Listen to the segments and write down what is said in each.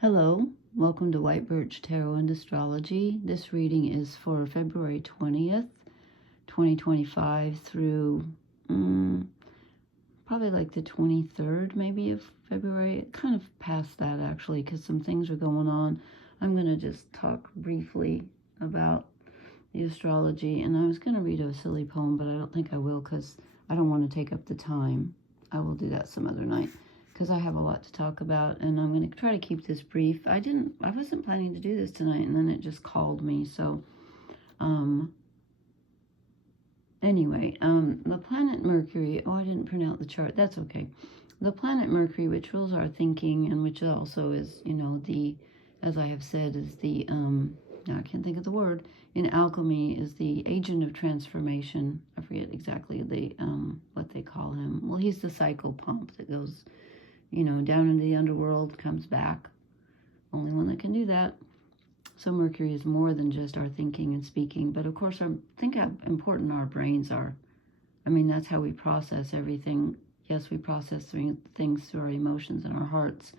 Hello, welcome to White Birch Tarot and Astrology. This reading is for February 20th, 2025 through probably like the 23rd maybe of February. Kind of past that actually, because some things are going on. I'm going to just talk briefly about the astrology, and I was going to read a silly poem, but I don't think I will because I don't want to take up the time. I will do that some other night, because I have a lot to talk about, and I'm going to try to keep this brief. I wasn't planning to do this tonight, and then it just called me. So, anyway, the planet Mercury, I didn't print out the chart. That's okay. The planet Mercury, which rules our thinking, and which also is, as I have said, is the, now I can't think of the word, in alchemy, is the agent of transformation. I forget exactly what they call him. Well, he's the cycle pump that goes down into the underworld, comes back. Only one that can do that. So Mercury is more than just our thinking and speaking. But of course, think how important our brains are. I mean, that's how we process everything. Yes, we process things through our emotions and our hearts.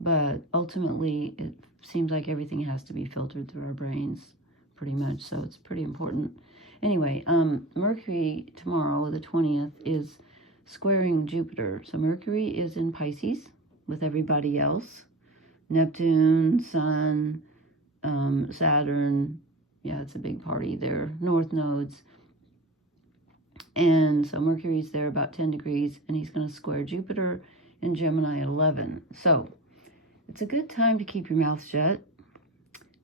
But ultimately, it seems like everything has to be filtered through our brains, pretty much. So it's pretty important. Anyway, Mercury tomorrow, the 20th, is squaring Jupiter. So Mercury is in Pisces with everybody else. Neptune, Sun, Saturn. Yeah, it's a big party there. North nodes. And so Mercury's there about 10 degrees, and he's going to square Jupiter in Gemini at 11. So it's a good time to keep your mouth shut.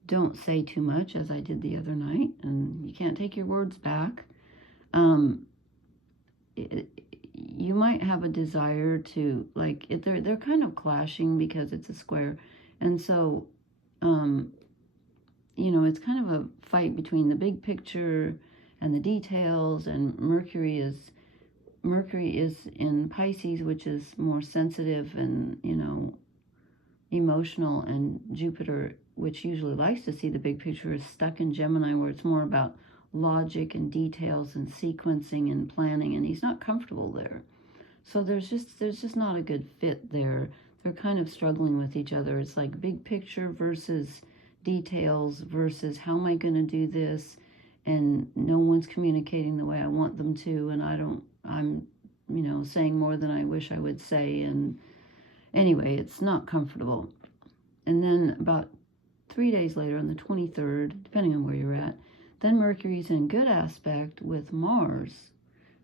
Don't say too much, as I did the other night, and you can't take your words back. You might have a desire to, they're kind of clashing because it's a square. And so, it's kind of a fight between the big picture and the details. And Mercury is in Pisces, which is more sensitive and, emotional. And Jupiter, which usually likes to see the big picture, is stuck in Gemini, where it's more about logic and details and sequencing and planning, and he's not comfortable there. So there's just not a good fit there. They're kind of struggling with each other. It's like big picture versus details versus how am I going to do this, and no one's communicating the way I want them to, and I'm saying more than I wish I would say, and anyway, it's not comfortable. And then about 3 days later, on the 23rd, depending on where you're at, then Mercury's in good aspect with Mars.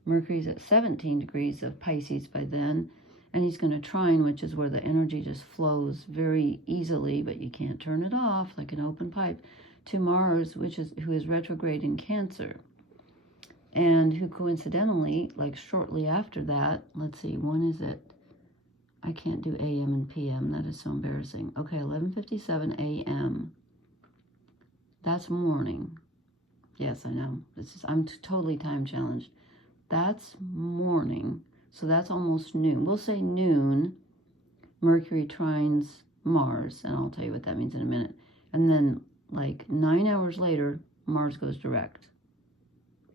Mercury's at 17 degrees of Pisces by then, and he's going to trine, which is where the energy just flows very easily, but you can't turn it off like an open pipe, to Mars, who is retrograde in Cancer, and who coincidentally, like shortly after that, let's see, when is it? I can't do AM and PM. That is so embarrassing. Okay, 11:57 AM. That's morning. Yes, I know. I'm totally time challenged. That's morning. So that's almost noon. We'll say noon. Mercury trines Mars, and I'll tell you what that means in a minute. And then, like 9 hours later, Mars goes direct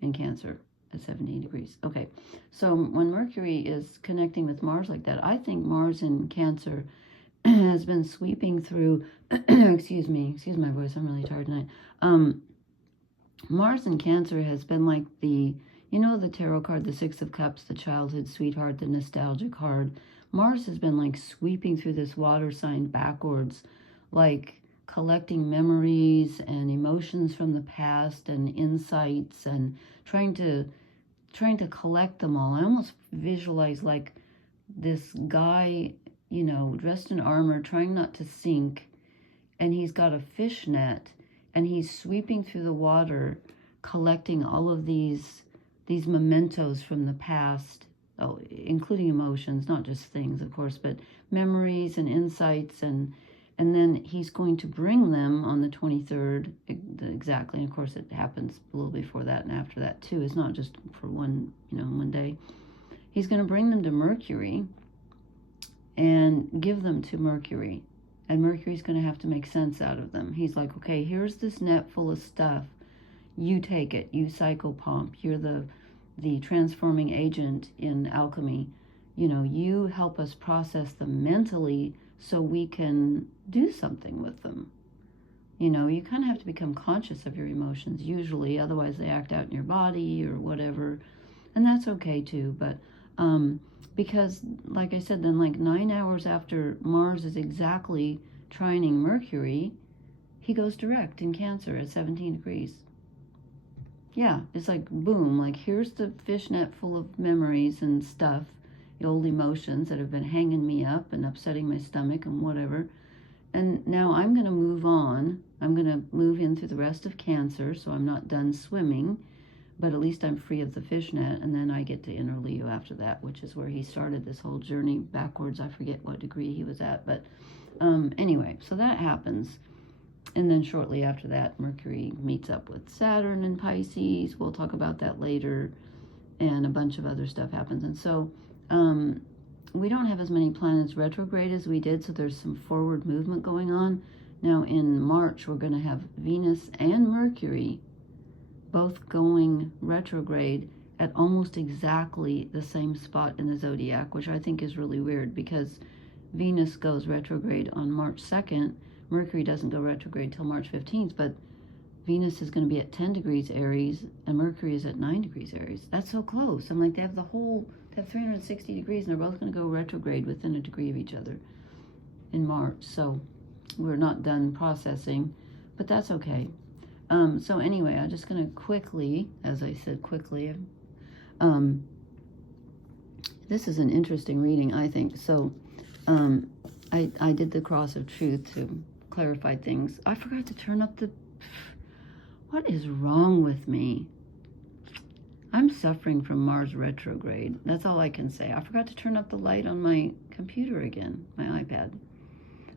in Cancer at 17 degrees. Okay, so when Mercury is connecting with Mars like that, I think Mars in Cancer has been sweeping through, excuse my voice, I'm really tired tonight. Mars in Cancer has been like the tarot card, the Six of Cups, the childhood sweetheart, the nostalgia card. Mars has been like sweeping through this water sign backwards, like collecting memories and emotions from the past and insights, and trying to collect them all. I almost visualize like this guy, dressed in armor, trying not to sink, and he's got a fish net, and he's sweeping through the water, collecting all of these mementos from the past, including emotions, not just things, of course, but memories and insights, and then he's going to bring them on the 23rd, exactly. And of course, it happens a little before that and after that too. It's not just for one day. He's going to bring them to Mercury and give them to Mercury, and Mercury's going to have to make sense out of them. He's like, okay, here's this net full of stuff. You take it. You cycle pump. You're the transforming agent in alchemy. You help us process them mentally so we can do something with them. You know, you kind of have to become conscious of your emotions usually, otherwise they act out in your body or whatever, and that's okay too. But because, like I said, then like 9 hours after Mars is exactly trining Mercury, he goes direct in Cancer at 17 degrees. Yeah, it's like boom, like here's the fishnet full of memories and stuff, the old emotions that have been hanging me up and upsetting my stomach and whatever. And now I'm going to move on. I'm going to move in through the rest of Cancer, so I'm not done swimming, but at least I'm free of the fishnet, and then I get to inner Leo after that, which is where he started this whole journey backwards. I forget what degree he was at, but anyway, so that happens. And then shortly after that, Mercury meets up with Saturn in Pisces. We'll talk about that later, and a bunch of other stuff happens. And so we don't have as many planets retrograde as we did, so there's some forward movement going on. Now in March, we're going to have Venus and Mercury both going retrograde at almost exactly the same spot in the zodiac, which I think is really weird because Venus goes retrograde on March 2nd. Mercury doesn't go retrograde till March 15th, but Venus is going to be at 10 degrees Aries and Mercury is at 9 degrees Aries. That's so close. I'm like, they have 360 degrees and they're both going to go retrograde within a degree of each other in March. So we're not done processing, but that's okay. So anyway, I'm just going to quickly, as I said, quickly, this is an interesting reading, I think. So I did the cross of truth to clarify things. I forgot to turn up the... What is wrong with me? I'm suffering from Mars retrograde. That's all I can say. I forgot to turn up the light on my computer again, my iPad.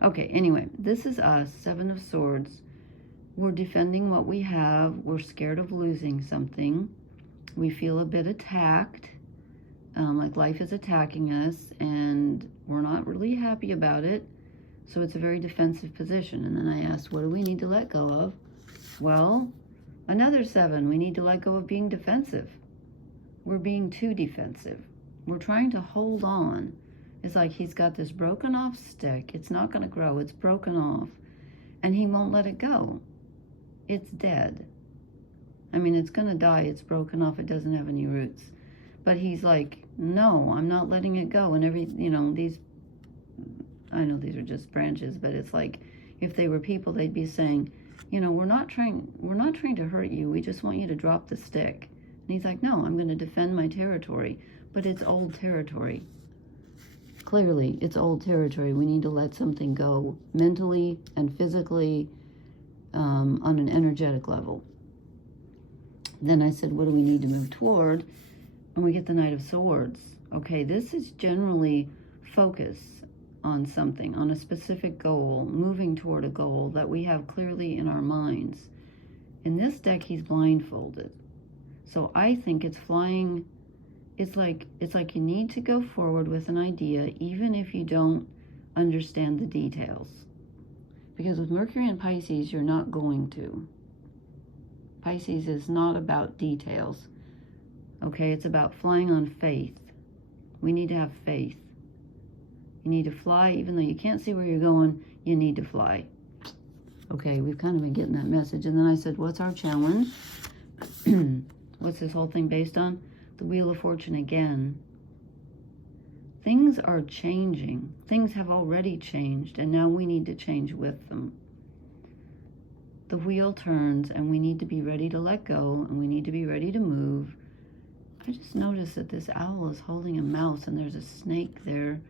Okay, anyway, this is us, Seven of Swords. We're defending what we have. We're scared of losing something. We feel a bit attacked, like life is attacking us, and we're not really happy about it. So it's a very defensive position. And then I asked, what do we need to let go of? Well, another 7. We need to let go of being defensive. We're being too defensive. We're trying to hold on. It's like he's got this broken off stick. It's not going to grow. It's broken off. And he won't let it go. It's dead. I mean, it's going to die. It's broken off. It doesn't have any roots. But he's like, no, I'm not letting it go. And I know these are just branches, but it's like if they were people, they'd be saying, we're not trying to hurt you. We just want you to drop the stick. And he's like, no, I'm going to defend my territory. But it's old territory. Clearly, it's old territory. We need to let something go mentally and physically on an energetic level. Then I said, what do we need to move toward? And we get the Knight of Swords. Okay, this is generally focus on something, on a specific goal, moving toward a goal that we have clearly in our minds. In this deck, he's blindfolded. So I think it's flying. It's like you need to go forward with an idea, even if you don't understand the details. Because with Mercury and Pisces, you're not going to. Pisces is not about details. Okay, it's about flying on faith. We need to have faith. You need to fly, even though you can't see where you're going, you need to fly. Okay, we've kind of been getting that message. And then I said, what's our challenge? What's this whole thing based on? The Wheel of Fortune again. Things are changing. Things have already changed, and now we need to change with them. The wheel turns, and we need to be ready to let go, and we need to be ready to move. I just noticed that this owl is holding a mouse, and there's a snake there.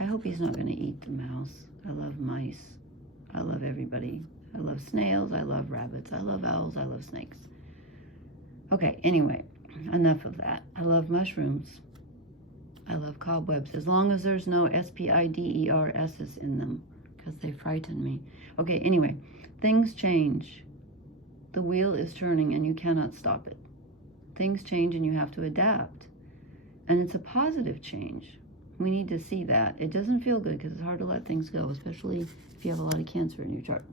I hope he's not going to eat the mouse. I love mice. I love everybody. I love snails. I love rabbits. I love owls. I love snakes. Okay, anyway, enough of that. I love mushrooms. I love cobwebs, as long as there's no SPIDERS's in them, because they frighten me. Okay, anyway, things change. The wheel is turning, and you cannot stop it. Things change, and you have to adapt. And it's a positive change. We need to see that. It doesn't feel good, because it's hard to let things go, especially if you have a lot of Cancer in your chart.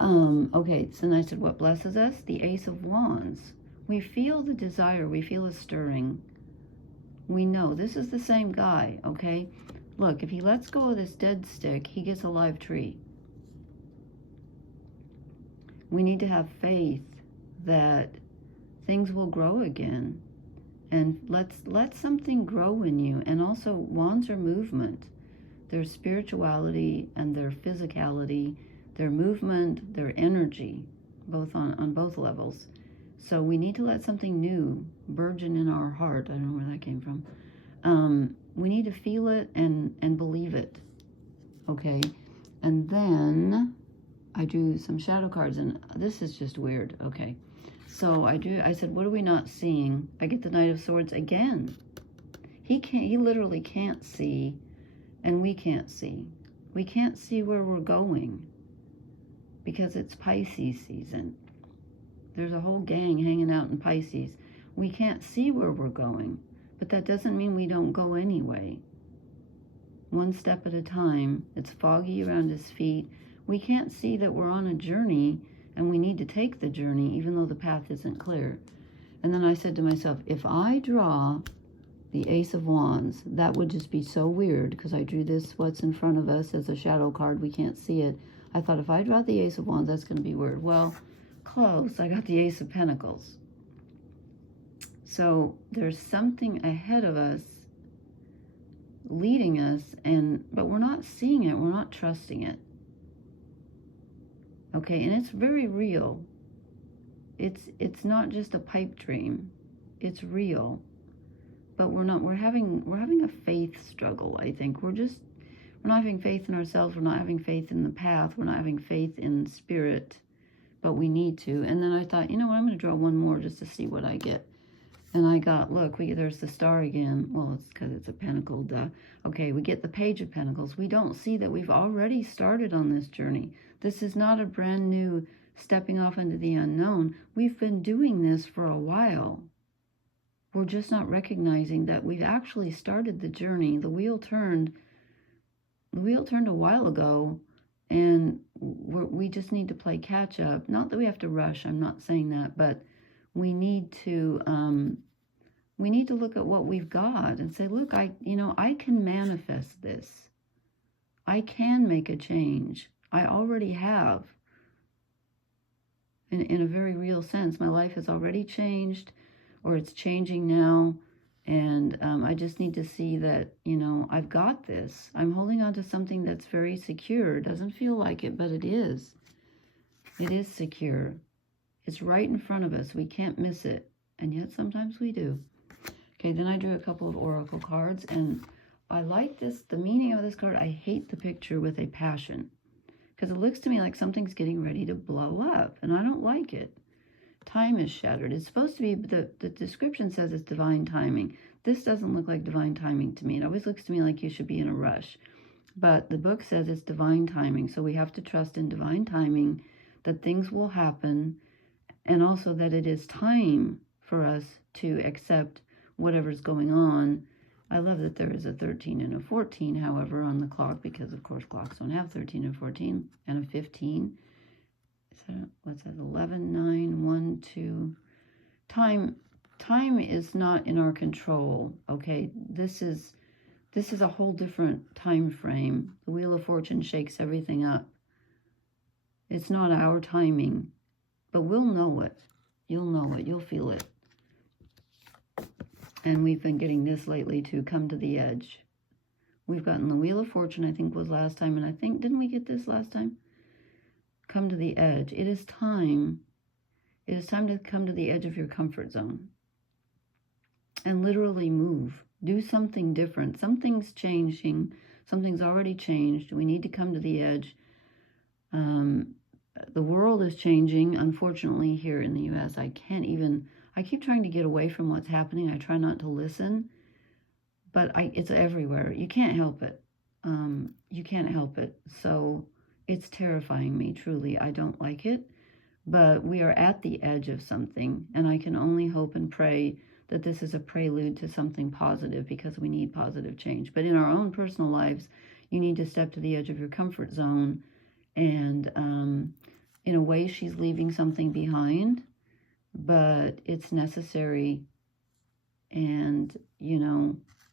Okay, so then I said, what blesses us? The Ace of Wands. We feel the desire. We feel a stirring. We know this is the same guy, okay? Look, if he lets go of this dead stick, he gets a live tree. We need to have faith that things will grow again. And let something grow in you. And also, wands are movement. Their spirituality and their physicality, their movement, their energy, both on both levels. So we need to let something new burgeon in our heart. I don't know where that came from. We need to feel it and believe it. Okay. And then I drew some shadow cards, and this is just weird. Okay. So I said, what are we not seeing? I get the Knight of Swords again. He literally can't see, and we can't see. We can't see where we're going because it's Pisces season. There's a whole gang hanging out in Pisces. We can't see where we're going, but that doesn't mean we don't go anyway. One step at a time. It's foggy around his feet. We can't see that we're on a journey, and we need to take the journey even though the path isn't clear. And then I said to myself, if I draw the Ace of Wands, that would just be so weird, because I drew this, what's in front of us, as a shadow card. We can't see it. I thought, if I draw the Ace of Wands, that's going to be weird. Well, close. I got the Ace of Pentacles. So there's something ahead of us, leading us, but we're not seeing it. We're not trusting it. Okay, and it's very real. It's not just a pipe dream. It's real. But we're having a faith struggle, I think. We're not having faith in ourselves, we're not having faith in the path, we're not having faith in spirit, but we need to. And then I thought, you know what, I'm going to draw one more just to see what I get. And I got, look, there's the star again. Well, it's because it's a pentacle, duh. Okay, we get the Page of Pentacles. We don't see that we've already started on this journey. This is not a brand new stepping off into the unknown. We've been doing this for a while. We're just not recognizing that we've actually started the journey. The wheel turned a while ago, and we just need to play catch up. Not that we have to rush, I'm not saying that, but we need to look at what we've got and say, look, I can manifest this. I can make a change. I already have. In a very real sense, my life has already changed, or it's changing now. And I just need to see that, I've got this. I'm holding on to something that's very secure. It doesn't feel like it, but it is. It is secure. It's right in front of us. We can't miss it. And yet sometimes we do. Okay, then I drew a couple of oracle cards. And I like this. The meaning of this card, I hate the picture with a passion. Because it looks to me like something's getting ready to blow up. And I don't like it. Time is shattered. It's supposed to be, the description says it's divine timing. This doesn't look like divine timing to me. It always looks to me like you should be in a rush. But the book says it's divine timing. So we have to trust in divine timing, that things will happen, and also that it is time for us to accept whatever's going on. I love that there is a 13 and a 14, however, on the clock, because of course clocks don't have 13 and 14, and a 15. What's that? 11, 9, 1, 2. Time is not in our control. Okay, this is a whole different time frame. The Wheel of Fortune shakes everything up. It's not our timing, but we'll know it. You'll know it. You'll feel it. And we've been getting this lately too. Come to the edge. We've gotten the Wheel of Fortune, I think, was last time, and I think, didn't we get this last time? Come to the edge. It is time. It is time to come to the edge of your comfort zone and literally move. Do something different. Something's changing. Something's already changed. We need to come to the edge. The world is changing, unfortunately, here in the U.S. I keep trying to get away from what's happening. I try not to listen, but it's everywhere. You can't help it. You can't help it. So it's terrifying me, truly. I don't like it, but we are at the edge of something, and I can only hope and pray that this is a prelude to something positive, because we need positive change. But in our own personal lives, you need to step to the edge of your comfort zone, and in a way, she's leaving something behind, but it's necessary, and,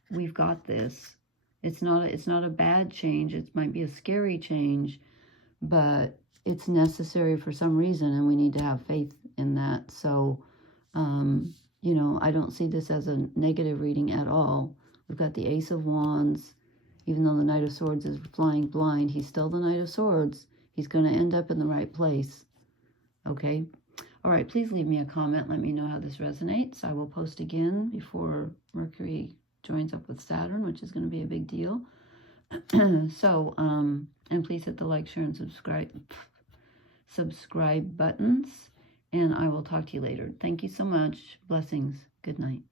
we've got this. It's not a bad change. It might be a scary change, but it's necessary for some reason, and we need to have faith in that. So, you know, I don't see this as a negative reading at all. We've got the Ace of Wands. Even though the Knight of Swords is flying blind, he's still the Knight of Swords. He's going to end up in the right place. Okay? All right, please leave me a comment. Let me know how this resonates. I will post again before Mercury joins up with Saturn, which is going to be a big deal. So, and please hit the like, share, and subscribe buttons. And I will talk to you later. Thank you so much. Blessings. Good night.